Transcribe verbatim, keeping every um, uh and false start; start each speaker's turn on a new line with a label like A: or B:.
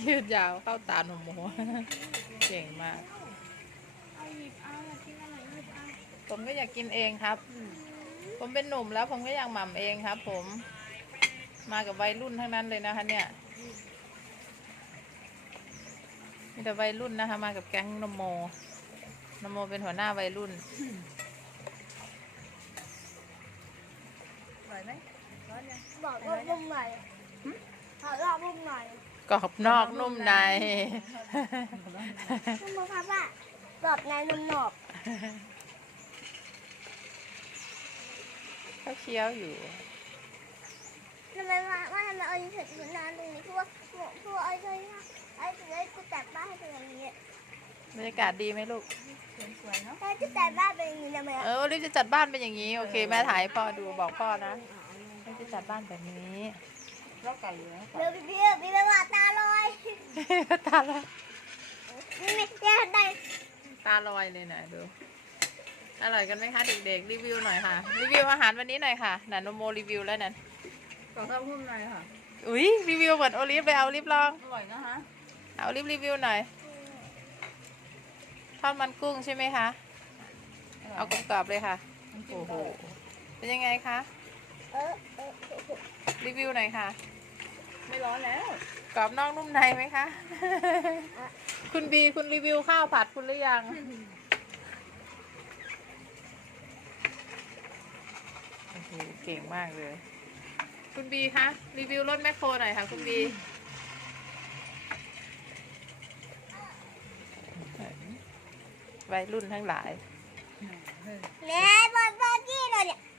A: ยืดยาวเข้าตาหนุ่มโมเก่งมาก
B: เอาหยิบเอาอยากกินอะไรหยิบเอา
A: ผมก็อยากกินเองครับ ผมเป็นหนุ่มแล้วผมก็อยากหม่ำเองครับ ผมมากับวัยรุ่นทั้งนั้นเลยนะคะเนี่ยมีแต่วัยรุ่นนะคะมากับแก๊งนโมนโมเป็นหัวหน้าวัยรุ่น
B: อร่อยไหมร้อนยังบอกว่านุ่มหน่อยขอลองนุ่มหน่อย
A: กรอบนอกนุ่มใน
B: นุ่มมากป่ะกรอบในนุ่มนอก
A: เขาเคี้ยวอยู่
B: ทำไมว่าว่าทำไมเอาอยู่เสร็จอยู่นานตรงนี้คือว่าคือว่าไอ้เลยนะไอ้ถึงไอ้กูแต่บ้านให้เป็นอย่างนี้
A: บรรยากาศดีไหมลูก
B: สวยเนาะไอ้จะแต่บ้านเป็นอย่างนี้ทำไม
A: เออรีบจะจัดบ้านเป็นอย่างนี้โอเคแม่ถ่ายให้พ่อดูบอกพ่อนะรีบจะจัดบ้านแบบนี้
C: แล้วไก่อยู่นะ
B: เดี๋ยวพี่พี่พี่เป็นว่าตาลอย
A: ตาลอย
B: นี่ไม่แย่ได้
A: ตาลอยเลยนะดูอร่อยกันไหมคะเด็กๆรีวิวหน่อยค่ะรีวิวอาหารวันนี้หน่อยค่ะนันโนโมรีวิวแล้วนั่น
C: กล่องข้าวหุ้มในค่ะ
A: อุ้ยรีวิวเหมือนโอลิฟไปเอาลิฟลอง
C: อร่อยนะคะ
A: เอาลิฟรีวิวหน่อยทอดมันกุ้งใช่ไหมคะเอากรอบๆเลยค่ะโอ้โหเป็นยังไงคะ
B: เออเออ
A: รีวิวหน่อยค่ะ
C: ไม่ร้อนแล้ว
A: กรอบนอกนุ่มในไหมคะ คุณบีคุณรีวิวข้าวผัดคุณหรือยังโอ้โหเก่งมากเลย คุณบีคะรีวิวรถแมคโครหน่อยค่ะคุณบีวัยรุ่นทั้งหลาย
B: แน่